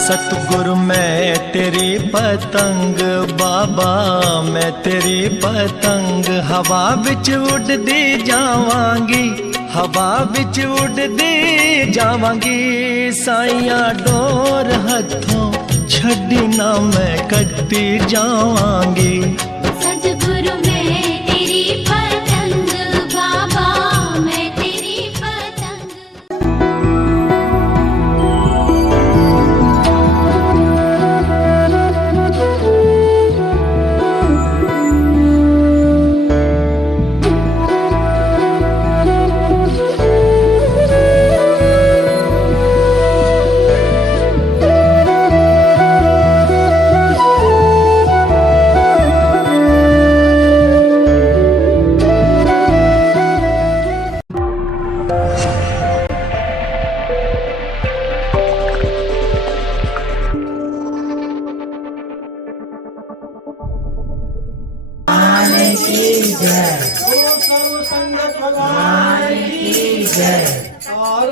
सतगुरु मैं तेरी पतंग बाबा, मैं तेरी पतंग हवा विच उड़दी जावांगी, हवा विच उड़दी जावांगी। साइया डोर हथों छड़ी ना मैं कटती जावांगी। सतगुरु मैं तेरी पतंग बाबा, मैं तेरी पतंग। सर्व संगत भगवान की जय। और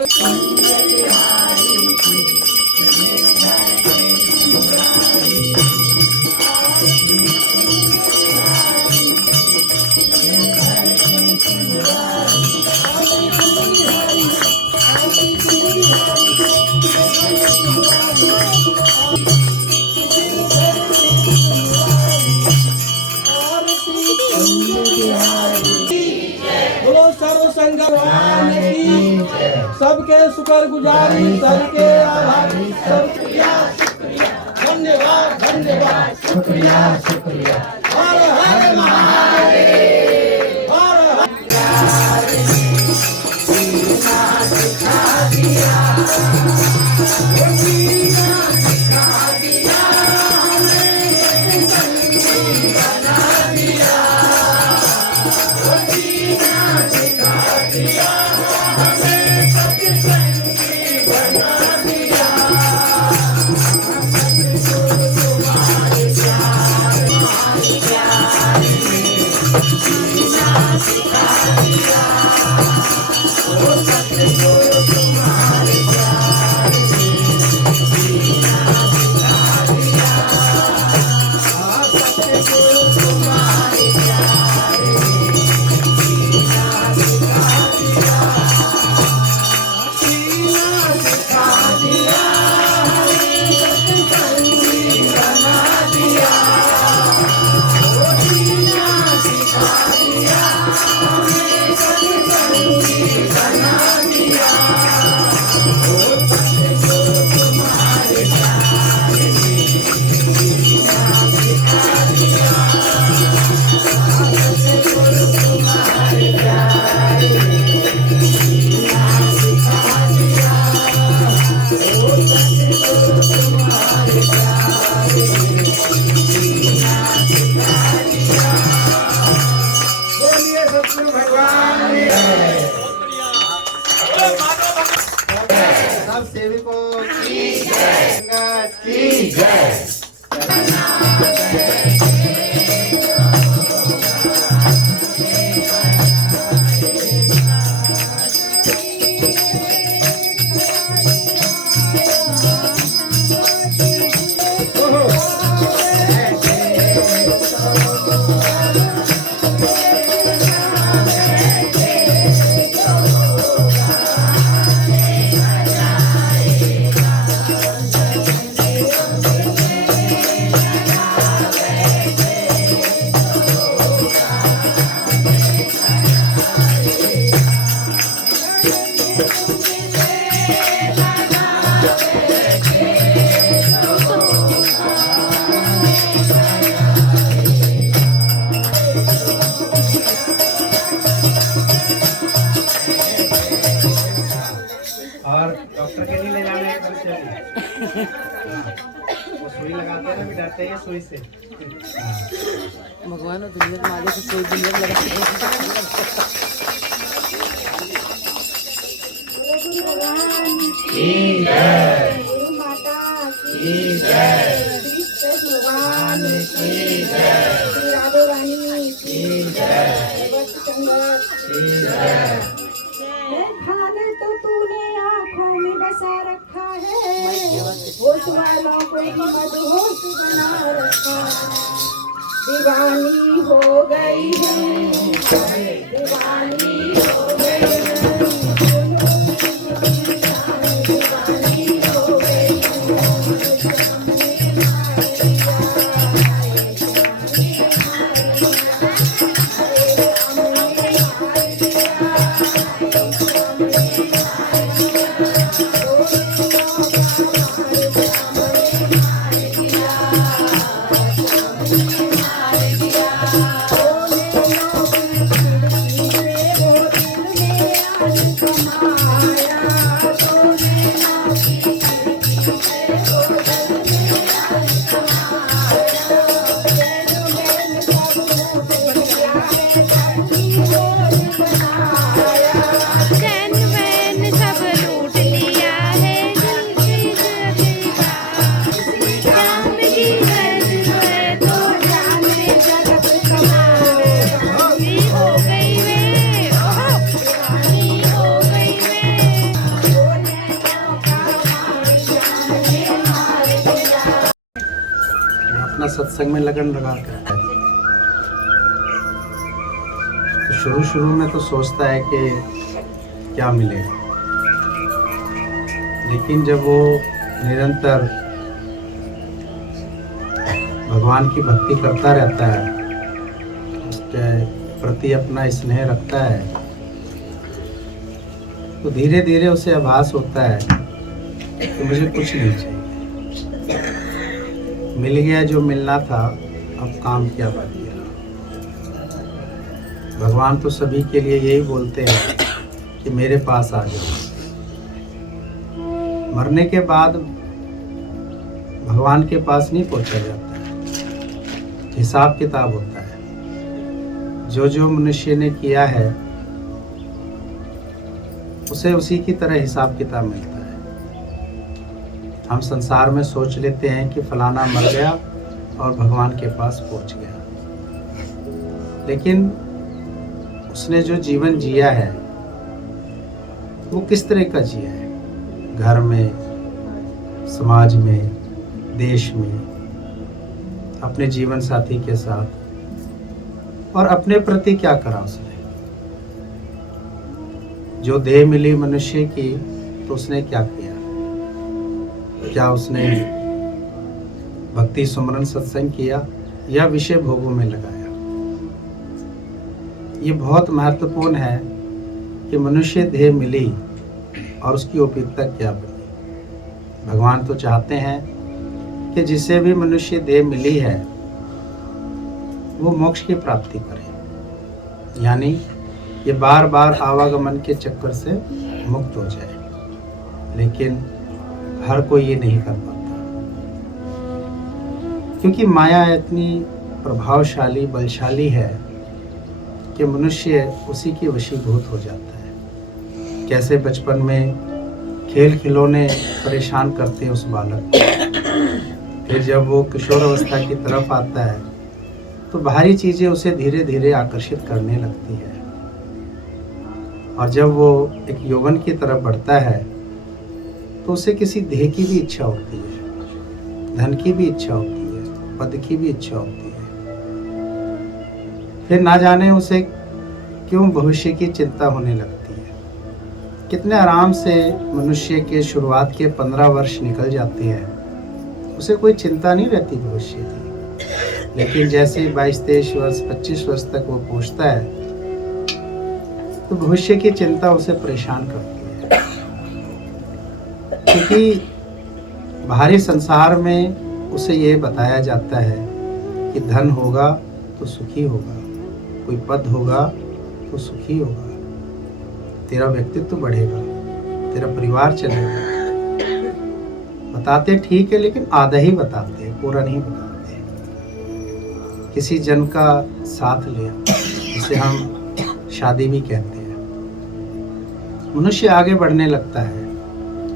बोलो सर्व संगत भगवान की सबके शुक्र गुजारी, सबके आभारी, शुक्रिया शुक्रिया, धन्यवाद धन्यवाद, शुक्रिया शुक्रिया। हर हर महादेव, हर हर। सब सेवकों की जय, संगत की जय। और डॉक्टर के लिए ले जाने के लिए वो सुई लगाते हैं ना, भी डरते हैं सुई से। भगवान और दुनिया में आगे से सुई दुनिया लगा की जय, माता की जय, भगवान की जय, राधे रानी की जय, संगत की जय। खाने तो तूने आँखों में बसा रखा है, होश वालों को ही मदहोश बना रखा दीवानी हो गई है दीवानी हो गई है दीवानी हो गई चैन वैन सब लूट लिया है दिल से जान की गरज है तो जाने जगत कमानी हो गई वे ओहो दीवानी हो गई वे अपना सत्संग में लगन लगा कर तो शुरू में तो सोचता है कि क्या मिलेगा, लेकिन जब वो निरंतर भगवान की भक्ति करता रहता है, उसके प्रति अपना स्नेह रखता है, तो धीरे धीरे उसे आभास होता है कि मुझे कुछ नहीं चाहिए, मिल गया जो मिलना था, अब काम क्या बाकी रहा। भगवान तो सभी के लिए यही बोलते हैं कि मेरे पास आ जाओ। मरने के बाद भगवान के पास नहीं पहुंचा जाता है, हिसाब किताब होता है। जो जो मनुष्य ने किया है उसे उसी की तरह हिसाब किताब मिलता है। हम संसार में सोच लेते हैं कि फलाना मर गया और भगवान के पास पहुंच गया, लेकिन उसने जो जीवन जिया है वो किस तरह का जिया है, घर में, समाज में, देश में, अपने जीवन साथी के साथ, और अपने प्रति क्या करा उसने। जो देह मिली मनुष्य की तो उसने क्या किया, क्या उसने भक्ति सुमरन सत्संग किया या विषय भोगों में लगाया। ये बहुत महत्वपूर्ण है कि मनुष्य देह मिली और उसकी उपयुक्तता क्या बनी। भगवान तो चाहते हैं कि जिसे भी मनुष्य देह मिली है वो मोक्ष की प्राप्ति करे, यानी ये बार बार आवागमन के चक्कर से मुक्त हो जाए, लेकिन हर कोई ये नहीं कर पाता, क्योंकि माया इतनी प्रभावशाली बलशाली है कि मनुष्य उसी के वशीभूत हो जाता है। कैसे बचपन में खेल खिलौने परेशान करते हैं उस बालक को, फिर जब वो किशोर अवस्था की तरफ आता है तो बाहरी चीज़ें उसे धीरे धीरे आकर्षित करने लगती है, और जब वो एक यौवन की तरफ बढ़ता है तो उसे किसी देह की भी इच्छा होती है, धन की भी इच्छा होती है, पद की भी इच्छा होती है। फिर ना जाने उसे क्यों भविष्य की चिंता होने लगती है। कितने आराम से मनुष्य के शुरुआत के 15 वर्ष निकल जाते हैं, उसे कोई चिंता नहीं रहती भविष्य की, लेकिन जैसे 22-23 वर्ष 25 वर्ष तक वो पहुंचता है तो भविष्य की चिंता उसे परेशान करती है, क्योंकि बाहरी संसार में उसे ये बताया जाता है कि धन होगा तो सुखी होगा, कोई पद होगा तो सुखी होगा, तेरा व्यक्तित्व बढ़ेगा, तेरा परिवार चलेगा। बताते ठीक है, लेकिन आधा ही बताते हैं, पूरा नहीं बताते। किसी जन का साथ लिया, जिसे हम शादी भी कहते हैं, मनुष्य आगे बढ़ने लगता है,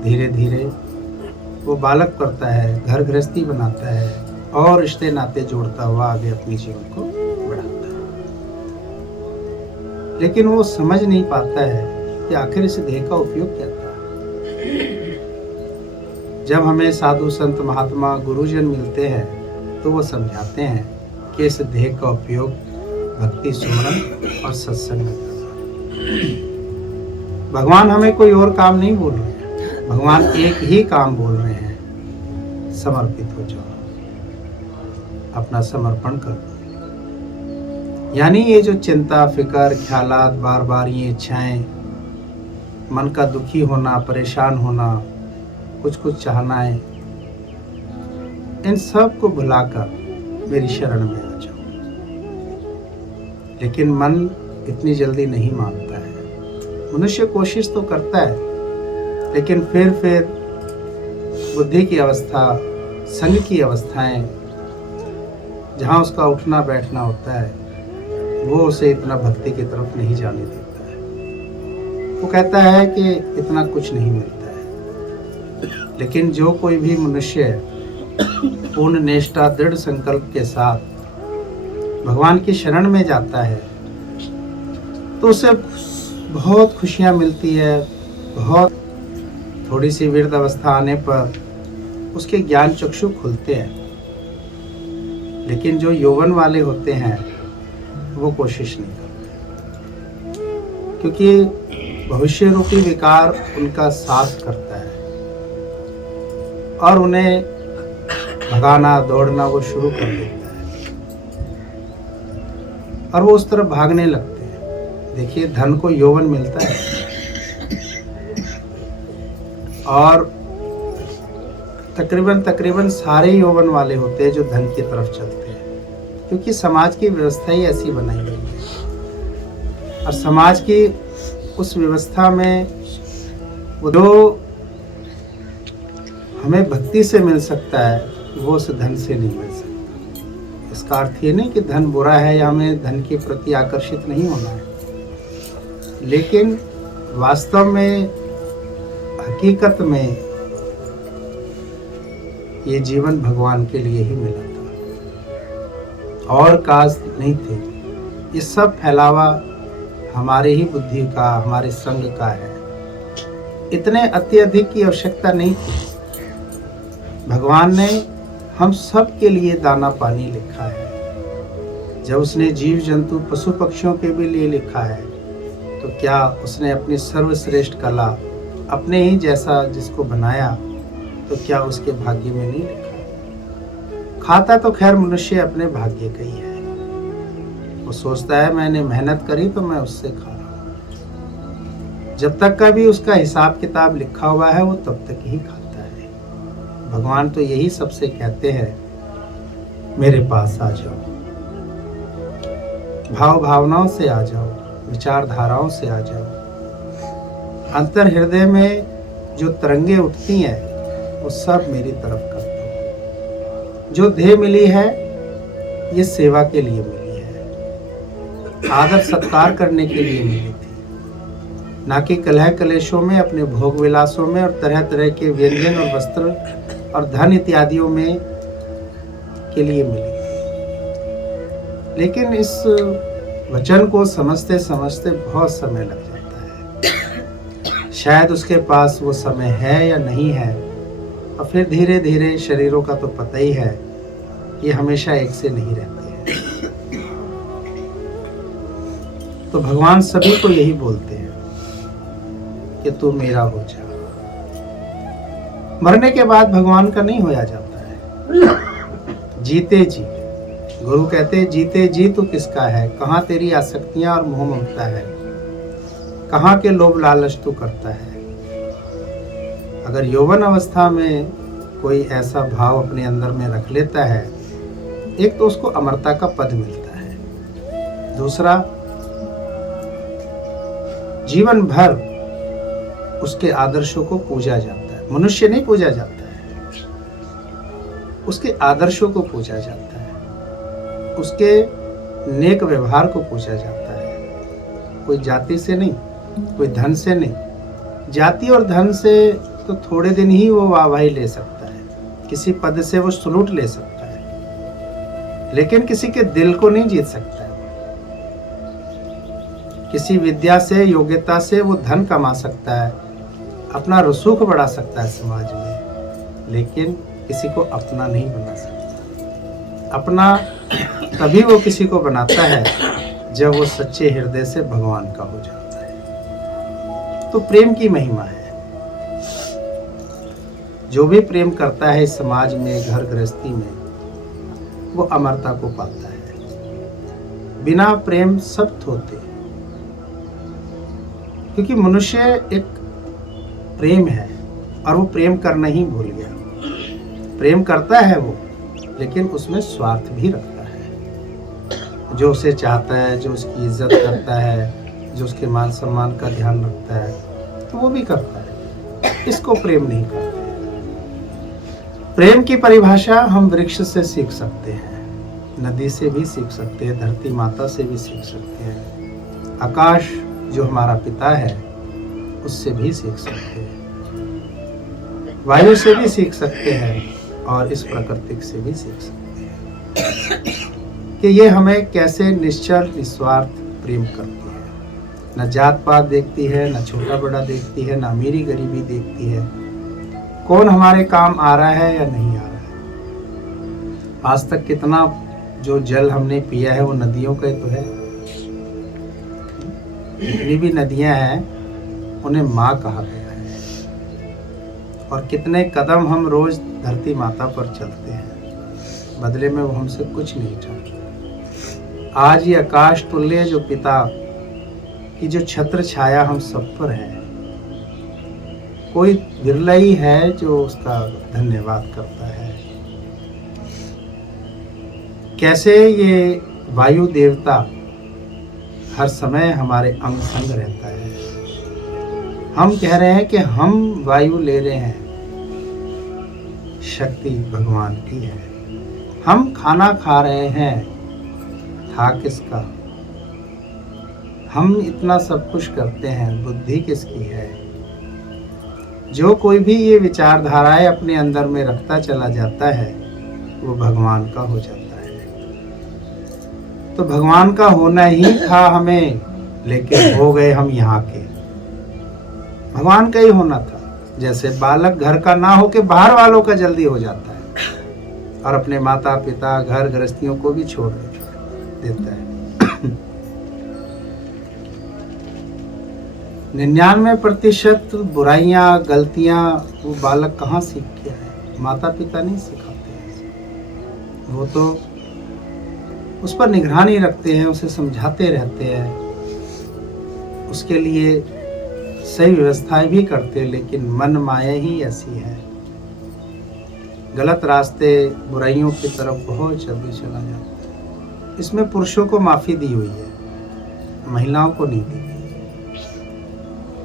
धीरे धीरे वो बालक करता है, घर गृहस्थी बनाता है और रिश्ते नाते जोड़ता हुआ आगे अपने जीवन को बढ़ाता है। लेकिन वो समझ नहीं पाता है कि आखिर इस देह का उपयोग क्या था। जब हमें साधु संत महात्मा गुरुजन मिलते हैं तो वो समझाते हैं कि इस देह का उपयोग भक्ति सुमरन और सत्संग में करना। भगवान हमें कोई और काम नहीं बोल रहे हैं, भगवान एक ही काम बोल रहे हैं, समर्पित हो जाओ, अपना समर्पण कर दो। यानी ये जो चिंता फिकर ख्यालात बार बार ये इच्छाएं, मन का दुखी होना, परेशान होना, कुछ कुछ चाहना है, इन सब को भुलाकर मेरी शरण में आ जाओ। लेकिन मन इतनी जल्दी नहीं मानता है। मनुष्य कोशिश तो करता है, लेकिन फिर बुद्धि की अवस्था, संग की अवस्थाएं, जहाँ उसका उठना बैठना होता है, वो उसे इतना भक्ति की तरफ नहीं जाने देता है। वो कहता है कि इतना कुछ नहीं मिलता है। लेकिन जो कोई भी मनुष्य पूर्ण निष्ठा दृढ़ संकल्प के साथ भगवान की शरण में जाता है तो उसे बहुत खुशियाँ मिलती है। बहुत थोड़ी सी वृद्ध अवस्था आने पर उसके ज्ञान चक्षु खुलते हैं। लेकिन जो यौवन वाले होते हैं वो कोशिश नहीं करते, क्योंकि भविष्य रूपी विकार उनका साथ करता है और उन्हें भगाना दौड़ना वो शुरू कर देता है और वो उस तरफ भागने लगते हैं। देखिए, धन को यौवन मिलता है और तकरीबन सारे यौवन वाले होते हैं जो धन की तरफ चलते हैं, क्योंकि समाज की व्यवस्था ही ऐसी बनाई गई है। और समाज की उस व्यवस्था में वो जो हमें भक्ति से मिल सकता है वो उस धन से नहीं मिल सकता। इसका अर्थ ये नहीं कि धन बुरा है या हमें धन के प्रति आकर्षित नहीं होना है, लेकिन वास्तव में हकीकत में ये जीवन भगवान के लिए ही मिला था और काज नहीं थे। ये सब फैलावा हमारे ही बुद्धि का, हमारे संग का है। इतने अत्यधिक की आवश्यकता नहीं थी। भगवान ने हम सब के लिए दाना पानी लिखा है। जब उसने जीव जंतु पशु पक्षियों के भी लिए लिखा है तो क्या उसने अपनी सर्वश्रेष्ठ कला अपने ही जैसा जिसको बनाया तो क्या उसके भाग्य में नहीं लिखा? खाता तो खैर मनुष्य अपने भाग्य का ही है। वो सोचता है मैंने मेहनत करी तो मैं उससे खा रहा हूं। जब तक का भी उसका हिसाब किताब लिखा हुआ है वो तब तक ही खाता है। भगवान तो यही सबसे कहते हैं, मेरे पास आ जाओ, भाव भावनाओं से आ जाओ, विचारधाराओं से आ जाओ। अंतर हृदय में जो तरंगे उठती हैं वो सब मेरी तरफ कर दो। जो देह मिली है ये सेवा के लिए मिली है, आदर सत्कार करने के लिए मिली थी, ना कि कलह कलेशों में, अपने भोग विलासों में और तरह तरह के व्यंजन और वस्त्र और धन इत्यादियों में के लिए मिली थी। लेकिन इस वचन को समझते समझते बहुत समय लग जाता है। शायद उसके पास वो समय है या नहीं है। और फिर धीरे धीरे, शरीरों का तो पता ही है, ये हमेशा एक से नहीं रहते हैं। तो भगवान सभी को यही बोलते हैं कि तू मेरा हो जा। मरने के बाद भगवान का नहीं होया जाता है। जीते जी गुरु कहते, जीते जी तू किसका है, कहाँ तेरी आसक्तियां और मोह ममता है, कहाँ के लोभ लालच तू करता है। अगर यौवन अवस्था में कोई ऐसा भाव अपने अंदर में रख लेता है, एक तो उसको अमरता का पद मिलता है, दूसरा जीवन भर उसके आदर्शों को पूजा जाता है। मनुष्य नहीं पूजा जाता है, उसके आदर्शों को पूजा जाता है, उसके नेक व्यवहार को पूजा जाता है। कोई जाति से नहीं, कोई धन से नहीं। जाति और धन से तो थोड़े दिन ही वो वाहवाही ले सकता है, किसी पद से वो सलूट ले सकता है, लेकिन किसी के दिल को नहीं जीत सकता है। किसी विद्या से, योग्यता से वो धन कमा सकता है, अपना रसूख बढ़ा सकता है समाज में, लेकिन किसी को अपना नहीं बना सकता। अपना तभी वो किसी को बनाता है जब वो सच्चे हृदय से भगवान का हो जाता है। तो प्रेम की महिमा है। जो भी प्रेम करता है इस समाज में, घर गृहस्थी में, वो अमरता को पाता है। बिना प्रेम सब थोते, क्योंकि मनुष्य एक प्रेम है और वो प्रेम करना ही भूल गया। प्रेम करता है वो, लेकिन उसमें स्वार्थ भी रखता है। जो उसे चाहता है, जो उसकी इज्जत करता है, जो उसके मान सम्मान का ध्यान रखता है, तो वो भी करता है। इसको प्रेम नहीं करते। प्रेम की परिभाषा हम वृक्ष से सीख सकते हैं, नदी से भी सीख सकते हैं, धरती माता से भी सीख सकते हैं, आकाश जो हमारा पिता है उससे भी सीख सकते हैं, वायु से भी सीख सकते हैं और इस प्राकृतिक से भी सीख सकते हैं कि ये हमें कैसे निश्चल निस्वार्थ प्रेम करती है। न जात पात देखती है, न छोटा बड़ा देखती है, न अमीरी गरीबी देखती है, कौन हमारे काम आ रहा है या नहीं आ रहा है। आज तक कितना जो जल हमने पिया है वो नदियों का ही तो है। जितनी भी नदियां हैं उन्हें माँ कहा गया है। और कितने कदम हम रोज धरती माता पर चलते हैं, बदले में वो हमसे कुछ नहीं चाहती। आज ये आकाश तुल्य जो पिता की जो छत्र छाया हम सब पर है, कोई विरला ही है जो उसका धन्यवाद करता है। कैसे ये वायु देवता हर समय हमारे अंग संग रहता है। हम कह रहे हैं कि हम वायु ले रहे हैं, शक्ति भगवान की है। हम खाना खा रहे हैं, था किसका। हम इतना सब कुछ करते हैं, बुद्धि किसकी है। जो कोई भी ये विचारधाराएं अपने अंदर में रखता चला जाता है वो भगवान का हो जाता है। तो भगवान का होना ही था हमें, लेकिन हो गए हम यहाँ के। भगवान का ही होना था। जैसे बालक घर का ना हो के बाहर वालों का जल्दी हो जाता है और अपने माता पिता घर गृहस्थियों को भी छोड़ देता है। 99% बुराइयां गलतियां वो बालक कहाँ सीख के आए। माता पिता नहीं सिखाते हैं। वो तो उस पर निगरानी रखते हैं, उसे समझाते रहते हैं, उसके लिए सही व्यवस्थाएं भी करते हैं, लेकिन मन माया ही ऐसी है। गलत रास्ते बुराइयों की तरफ बहुत जल्दी चला जाता है। इसमें पुरुषों को माफी दी हुई है, महिलाओं को नहीं दी।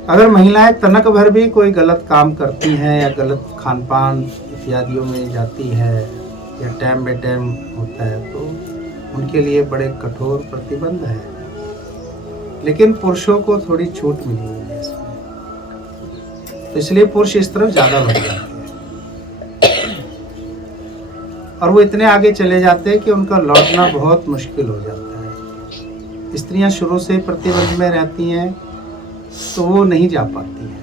अगर महिलाएं तनक भर भी कोई गलत काम करती हैं या गलत खान पान इत्यादियों में जाती है या टाइम बे टाइम होता है, तो उनके लिए बड़े कठोर प्रतिबंध है। लेकिन पुरुषों को थोड़ी छूट मिली हुई है इसमें, तो इसलिए पुरुष इस तरफ ज्यादा बढ़ जाते हैं और वो इतने आगे चले जाते हैं कि उनका लौटना बहुत मुश्किल हो जाता है। स्त्रियां शुरू से प्रतिबंध में रहती हैं तो वो नहीं जा पाती है।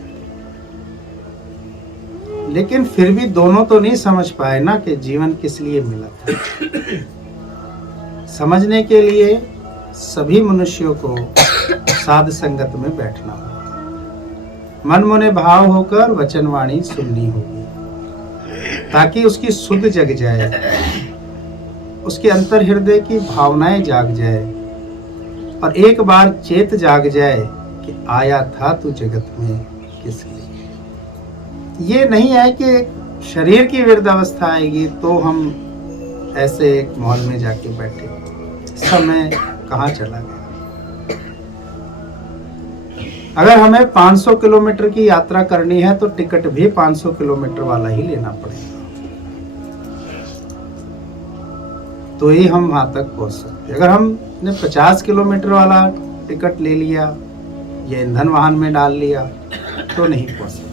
लेकिन फिर भी दोनों तो नहीं समझ पाए ना कि जीवन किस लिए मिला था। समझने के लिए सभी मनुष्यों को साध संगत में बैठना होगा, मन मुने भाव होकर वचन वाणी सुननी होगी, ताकि उसकी सुध जग जाए, उसके अंतर हृदय की भावनाएं जाग जाए और एक बार चेत जाग जाए कि आया था तू जगत में किस लिए। ये नहीं है कि शरीर की वृद्धावस्था आएगी तो हम ऐसे एक मॉल में जाके बैठे, समय कहाँ चला गया। अगर हमें 500 किलोमीटर की यात्रा करनी है तो टिकट भी 500 किलोमीटर वाला ही लेना पड़ेगा, तो ही हम वहां तक पहुंच सकते। अगर हमने 50 किलोमीटर वाला टिकट ले लिया या ईंधन वाहन में डाल लिया तो नहीं पहुंच सकते।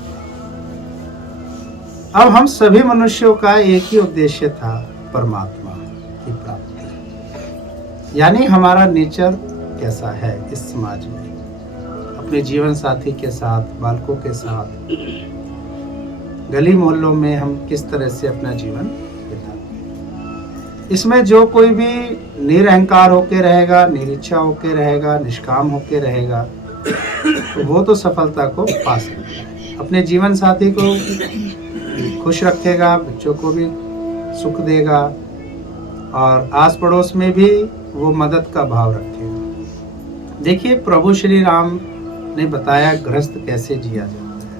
अब हम सभी मनुष्यों का एक ही उद्देश्य था, परमात्मा की प्राप्ति। यानी हमारा नेचर कैसा है इस समाज में, अपने जीवन साथी के साथ, बालकों के साथ, गली मोहल्लों में हम किस तरह से अपना जीवन बिताते हैं। इसमें जो कोई भी निरअहकार होके रहेगा, निरीच्छा होके रहेगा, निष्काम होके रहेगा, तो वो तो सफलता को पा सकता है। अपने जीवन साथी को खुश रखेगा, बच्चों को भी सुख देगा और आस पड़ोस में भी वो मदद का भाव रखेगा। देखिए, प्रभु श्री राम ने बताया गृहस्थ कैसे जिया जाता है।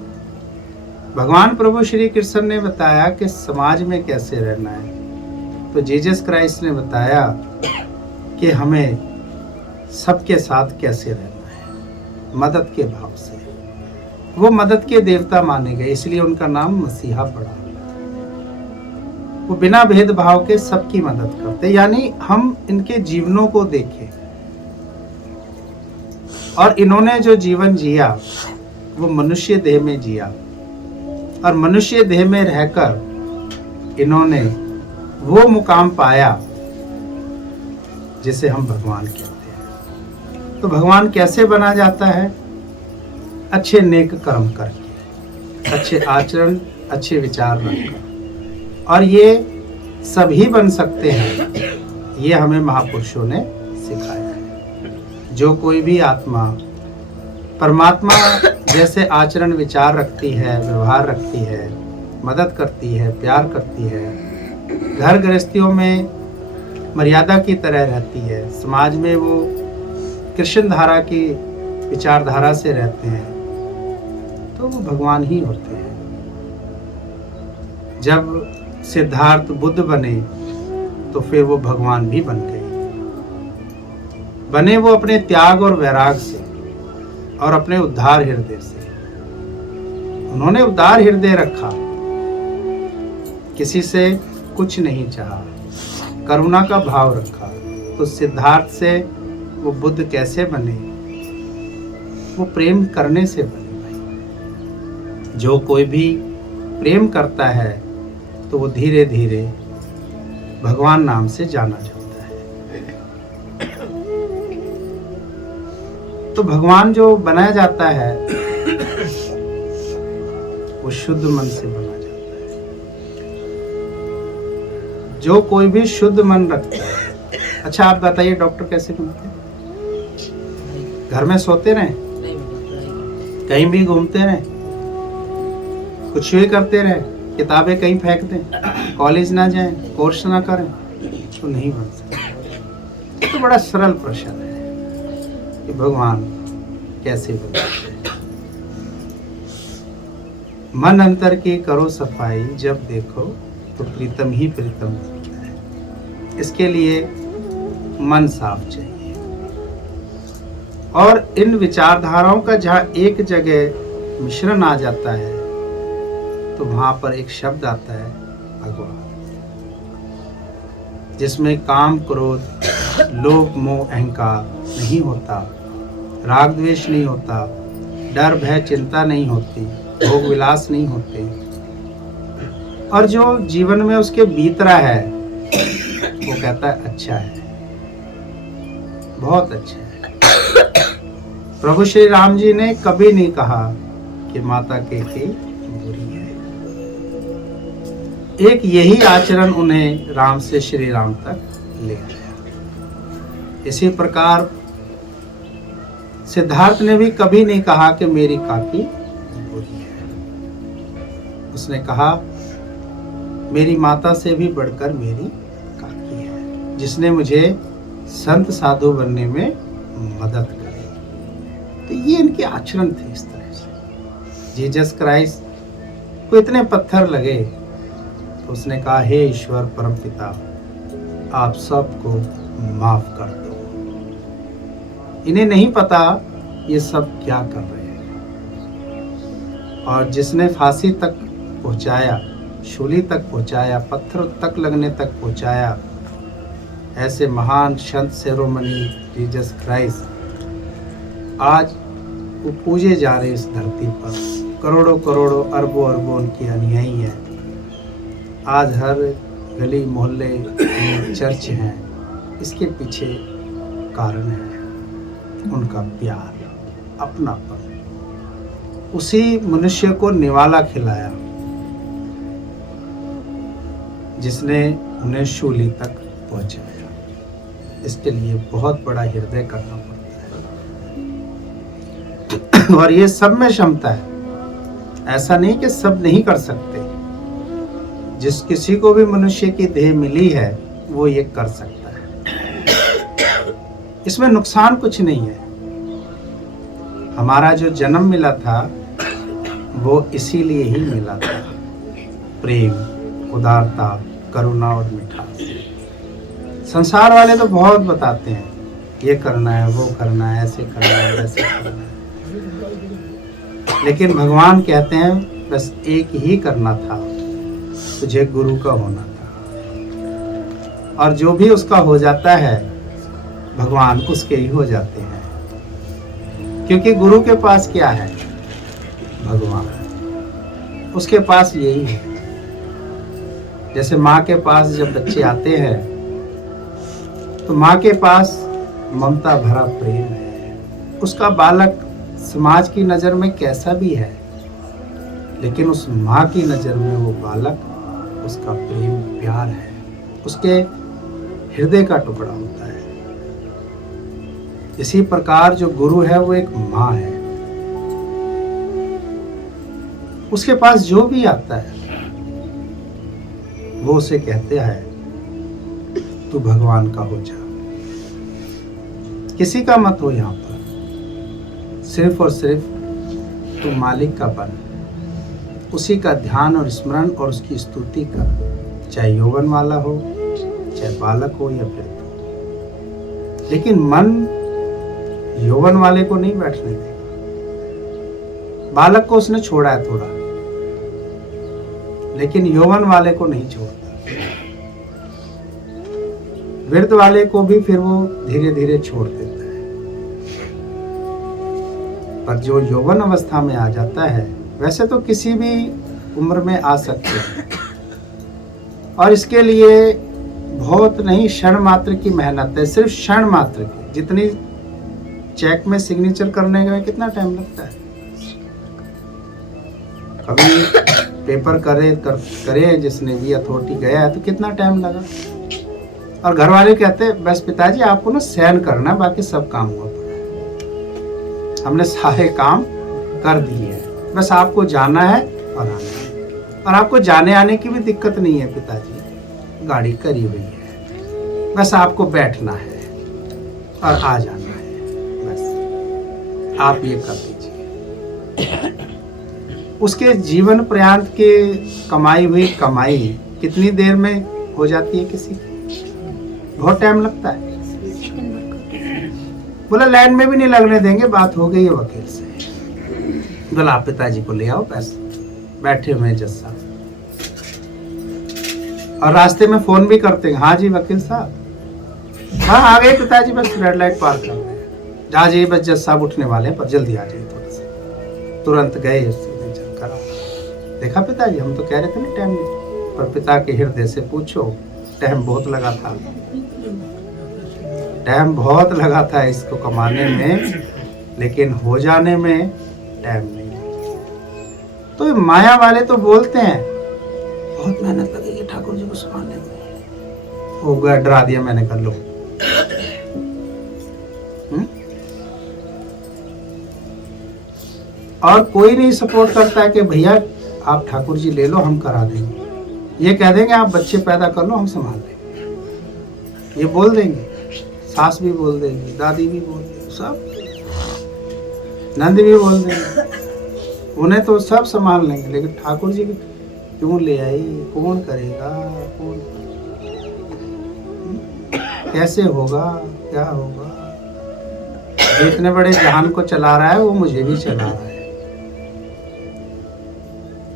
भगवान प्रभु श्री कृष्ण ने बताया कि समाज में कैसे रहना है। तो जीसस क्राइस्ट ने बताया कि हमें सबके साथ कैसे रहना है, मदद के भाव से। वो मदद के देवता माने गए, इसलिए उनका नाम मसीहा पड़ा। वो बिना भेदभाव के सबकी मदद करते, यानी हम इनके जीवनों को देखें और इन्होंने जो जीवन जिया वो मनुष्य देह में जिया और मनुष्य देह में रहकर इन्होंने वो मुकाम पाया जिसे हम भगवान कहते हैं। तो भगवान कैसे बना जाता है? अच्छे नेक कर्म करके, अच्छे आचरण, अच्छे विचार रखकर। और ये सभी बन सकते हैं, ये हमें महापुरुषों ने सिखाया है। जो कोई भी आत्मा परमात्मा जैसे आचरण विचार रखती है, व्यवहार रखती है, मदद करती है, प्यार करती है, घर गृहस्थियों में मर्यादा की तरह रहती है, समाज में वो कृष्ण धारा की विचारधारा से रहते हैं, तो वो भगवान ही होते हैं। जब सिद्धार्थ बुद्ध बने तो फिर वो भगवान भी बन गए। बने वो अपने त्याग और वैराग से और अपने उद्धार हृदय से। उन्होंने उदार हृदय रखा, किसी से कुछ नहीं चाहा, करुणा का भाव रखा। तो सिद्धार्थ से वो बुद्ध कैसे बने? वो प्रेम करने से बने भाई। जो कोई भी प्रेम करता है तो वो धीरे धीरे भगवान नाम से जाना जाता है। तो भगवान जो बनाया जाता है वो शुद्ध मन से बना जाता है। जो कोई भी शुद्ध मन रखता है। अच्छा, आप बताइए, डॉक्टर कैसे घूमते हैं? घर में सोते रहे, कहीं भी घूमते रहे, कुछ भी करते रहे, किताबें कहीं फेंक दें, कॉलेज ना जाएं, कोर्स ना करें, तो नहीं बन सकते। तो बड़ा सरल प्रश्न है कि भगवान कैसे बनाते हैं। मन अंतर की करो सफाई, जब देखो तो प्रीतम ही प्रीतम दिखता है। इसके लिए मन साफ चाहिए। और इन विचारधाराओं का जहाँ एक जगह मिश्रण आ जाता है तो वहां पर एक शब्द आता है भगवान, जिसमें काम, क्रोध, लोभ, मोह, अहंकार नहीं होता, राग द्वेष नहीं होता, डर भय चिंता नहीं होती, भोग विलास नहीं होते। और जो जीवन में उसके बीत रहा है वो कहता है अच्छा है, बहुत अच्छा है। प्रभु श्री राम जी ने कभी नहीं कहा कि माता कैकेयी बुरी है। एक यही आचरण उन्हें राम से श्री राम तक ले गया। इसी प्रकार सिद्धार्थ ने भी कभी नहीं कहा कि मेरी काकी बुरी है। उसने कहा मेरी माता से भी बढ़कर मेरी काकी है, जिसने मुझे संत साधु बनने में मदद करी। तो ये इनके आचरण थे इस तरह से। जीसस क्राइस्ट को इतने पत्थर लगे तो उसने कहा, हे ईश्वर परम पिता, आप सबको माफ कर दो। इन्हें नहीं पता ये सब क्या कर रहे हैं। और जिसने फांसी तक पहुंचाया, शूली तक पहुंचाया, पत्थर तक लगने तक पहुंचाया, ऐसे महान संत शिरोमणि जीसस क्राइस्ट आज वो पूजे जा रहे इस धरती पर। करोड़ों करोड़ों अरबों अरबों उनकी अनुयायी हैं। आज हर गली मोहल्ले में चर्च हैं। इसके पीछे कारण है उनका प्यार, अपनापन। उसी मनुष्य को निवाला खिलाया जिसने उन्हें शूली तक पहुंचाया। इसके लिए बहुत बड़ा हृदय करना पड़ता है और ये सब में क्षमता है। ऐसा नहीं कि सब नहीं कर सकते। जिस किसी को भी मनुष्य की देह मिली है वो ये कर सकता है। इसमें नुकसान कुछ नहीं है। हमारा जो जन्म मिला था वो इसीलिए ही मिला था, प्रेम, उदारता, करुणा और मिठास। संसार वाले तो बहुत बताते हैं, ये करना है, वो करना है, ऐसे करना है, वैसे करना है, लेकिन भगवान कहते हैं बस एक ही करना था, तुझे गुरु का होना था। और जो भी उसका हो जाता है भगवान उसके ही हो जाते हैं, क्योंकि गुरु के पास क्या है? भगवान। उसके पास यही है। जैसे माँ के पास जब बच्चे आते हैं तो माँ के पास ममता भरा प्रेम है। उसका बालक समाज की नज़र में कैसा भी है, लेकिन उस माँ की नज़र में वो बालक, उसका प्रेम, प्यार है, उसके हृदय का टुकड़ा होता है। इसी प्रकार जो गुरु है वो एक माँ है। उसके पास जो भी आता है वो उसे कहते हैं तू भगवान का हो जा। किसी का मत हो यहाँ पर, सिर्फ और सिर्फ तू मालिक का बन, उसी का ध्यान और स्मरण और उसकी स्तुति कर, चाहे यौवन वाला हो, चाहे बालक हो या फिर तो। लेकिन मन यौवन वाले को नहीं बैठने देगा। बालक को उसने छोड़ा है थोड़ा, लेकिन यौवन वाले को नहीं छोड़ता। वृद्ध वाले को भी फिर वो धीरे धीरे छोड़ देता है। पर जो यौवन अवस्था में आ जाता है, वैसे तो किसी भी उम्र में आ सकते हैं, और इसके लिए बहुत नहीं, क्षण मात्र की मेहनत है। सिर्फ क्षण मात्र की, जितनी चेक में सिग्नेचर करने में कितना टाइम लगता है। कभी पेपर करे जिसने भी अथॉरिटी गया है तो कितना टाइम लगा। और घर वाले कहते हैं बस पिताजी आपको ना सहन करना, बाकी सब काम हुआ पड़ा, हमने सारे काम कर दिए हैं, बस आपको जाना है और आना है। और आपको जाने आने की भी दिक्कत नहीं है पिताजी, गाड़ी करी हुई है, बस आपको बैठना है और आ जाना है, बस आप ये कर दीजिए। उसके जीवन पर्यंत के कमाई हुई कमाई कितनी देर में हो जाती है किसी की? बहुत टाइम लगता है। बोला लाइन में भी नहीं लगने देंगे, बात हो गई है वकील से। बोला आप पिताजी को ले आओ, पैसे बैठे हुए हैं जज साहब। और रास्ते में फोन भी करते हैं, हाँ जी वकील साहब, हाँ आ गए पिताजी, बस रेड लाइट पार कर रहे हैं, आ जाइए, बस जज साहब उठने वाले हैं, पर जल्दी आ जाइए थोड़ा सा। तुरंत गए, करा। देखा पिताजी, हम तो कह रहे थे ना टाइम, पर पिता के हृदय से पूछो, टाइम बहुत लगा था, टाइम बहुत लगा था इसको कमाने में, लेकिन हो जाने में टाइम नहीं। तो माया वाले तो बोलते हैं बहुत मेहनत लगेगी ठाकुर जी को संभालने में, हो गया, डरा दिया मैंने, कर लो। और कोई नहीं सपोर्ट करता है कि भैया आप ठाकुर जी ले लो, हम करा देंगे। ये कह देंगे आप बच्चे पैदा कर लो, हम संभाल लेंगे। ये बोल देंगे, सास भी बोल देंगी, दादी भी बोल देंगी, सब नंद भी बोल देंगे, उन्हें तो सब संभाल लेंगे, लेकिन ठाकुर जी क्यों ले आई, कौन करेगा, कौन कैसे होगा, क्या होगा। इतने बड़े जहान को चला रहा है वो मुझे भी चला रहा है।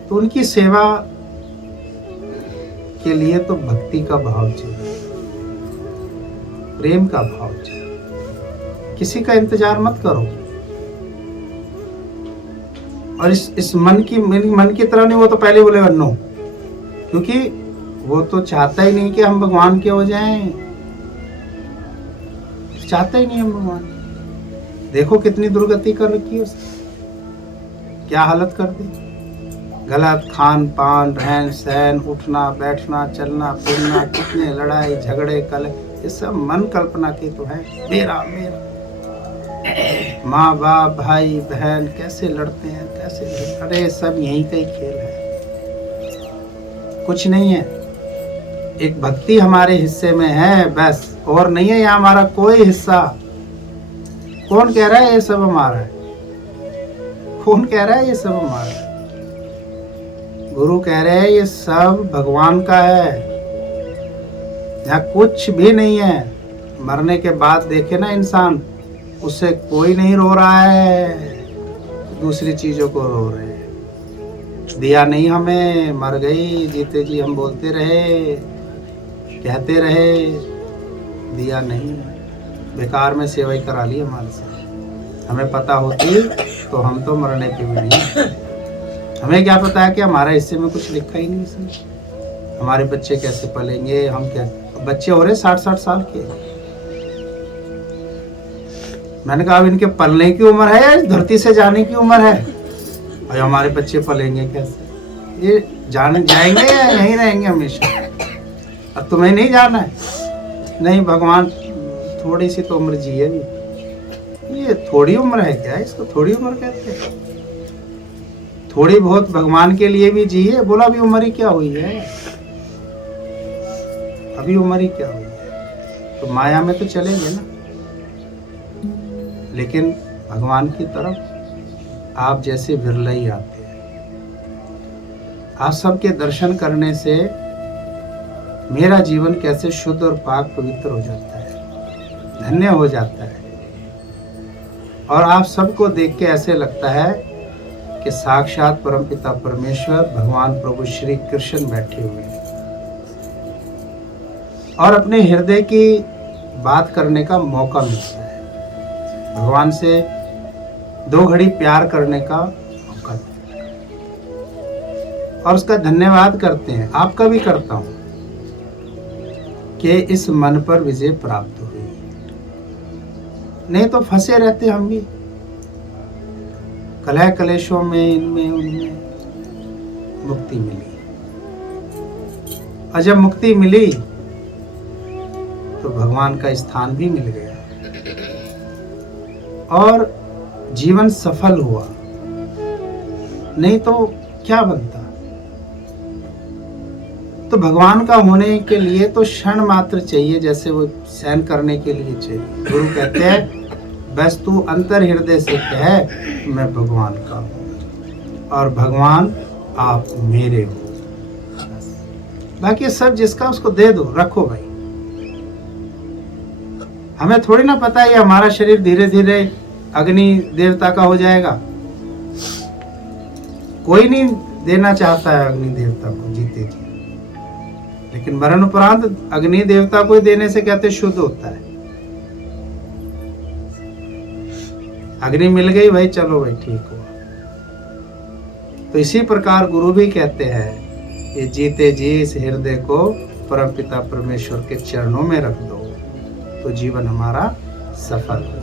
तो उनकी सेवा के लिए तो भक्ति का भाव चाहिए, प्रेम का भाव चाहिए। किसी का इंतजार मत करो। और इस मन की तरह नहीं, वो तो पहले बोलेगा नो, क्योंकि वो तो चाहता ही नहीं कि हम भगवान के हो जाएं, चाहता ही नहीं हम भगवान। देखो कितनी दुर्गति कर रखी है उसने, क्या हालत कर दी। गलत खान पान, रहन सहन, उठना बैठना, चलना फिरना, कितने लड़ाई झगड़े कल, ये सब मन कल्पना के तो है। मेरा मेरा माँ बाप भाई बहन कैसे लड़ते हैं, कैसे, अरे सब यहीं का ही खेल है, कुछ नहीं है। एक भक्ति हमारे हिस्से में है बस, और नहीं है यहाँ हमारा कोई हिस्सा। कौन कह रहा है ये सब हमारा है? कौन कह रहा है ये सब हमारा है? गुरु कह रहे हैं ये सब भगवान का है, यहाँ कुछ भी नहीं है। मरने के बाद देखे ना इंसान, उससे कोई नहीं रो रहा है, दूसरी चीजों को रो रहे हैं। दिया नहीं हमें, मर गई, जीते जी हम बोलते रहे, कहते रहे, दिया नहीं, बेकार में सेवा ही करा ली हमारे से। हमें पता होती तो हम तो मरने पे भी नहीं। हमें क्या पता है कि हमारे हिस्से में कुछ लिखा ही नहीं इसमें। हमारे बच्चे कैसे पलेंगे, हम क्या, बच्चे हो रहे 60-60 साल के। मैंने कहा अब इनके पलने की उम्र है या धरती से जाने की उम्र है? और हमारे बच्चे पलेंगे कैसे? ये जाने जाएंगे या यहीं रहेंगे हमेशा? अब तुम्हें नहीं जाना है? नहीं, भगवान थोड़ी सी तो उम्र जिए भी। ये थोड़ी उम्र है क्या? इसको थोड़ी उम्र कहते हैं? थोड़ी बहुत भगवान के लिए भी जिए। बोला अभी उम्र ही क्या हुई है, अभी उम्र ही क्या हुई है? तो माया में तो चलेंगे ना, लेकिन भगवान की तरफ आप जैसे विरला ही आते हैं। आप सबके दर्शन करने से मेरा जीवन कैसे शुद्ध और पाक पवित्र हो जाता है, धन्य हो जाता है। और आप सबको देख के ऐसे लगता है कि साक्षात परमपिता परमेश्वर भगवान प्रभु श्री कृष्ण बैठे हुए हैं और अपने हृदय की बात करने का मौका मिलता है। भगवान से 2 घड़ी प्यार करने का मौका मिलता है और उसका धन्यवाद करते हैं। आपका भी करता हूं कि इस मन पर विजय प्राप्त हुई, नहीं तो फंसे रहते हम भी कलह कलेशों में, इनमें उनमें। मुक्ति मिली, और जब मुक्ति मिली तो भगवान का स्थान भी मिल गया और जीवन सफल हुआ। नहीं तो क्या बनता? तो भगवान का होने के लिए तो क्षण मात्र चाहिए, जैसे वो सहन करने के लिए चाहिए। गुरु कहते हैं बस तू अंतर हृदय से कह मैं भगवान का हूं और भगवान आप मेरे हो। बाकी सब जिसका उसको दे दो, रखो भाई। हमें थोड़ी ना पता है ये हमारा शरीर धीरे धीरे अग्नि देवता का हो जाएगा। कोई नहीं देना चाहता है अग्नि देवता को जीते जी, लेकिन मरण उपरांत अग्नि देवता को देने से कहते शुद्ध होता है। अग्नि मिल गई भाई, चलो भाई ठीक हुआ। तो इसी प्रकार गुरु भी कहते हैं ये जीते जी इस हृदय को परमपिता परमेश्वर के चरणों में रख दो तो जीवन हमारा सफल हो।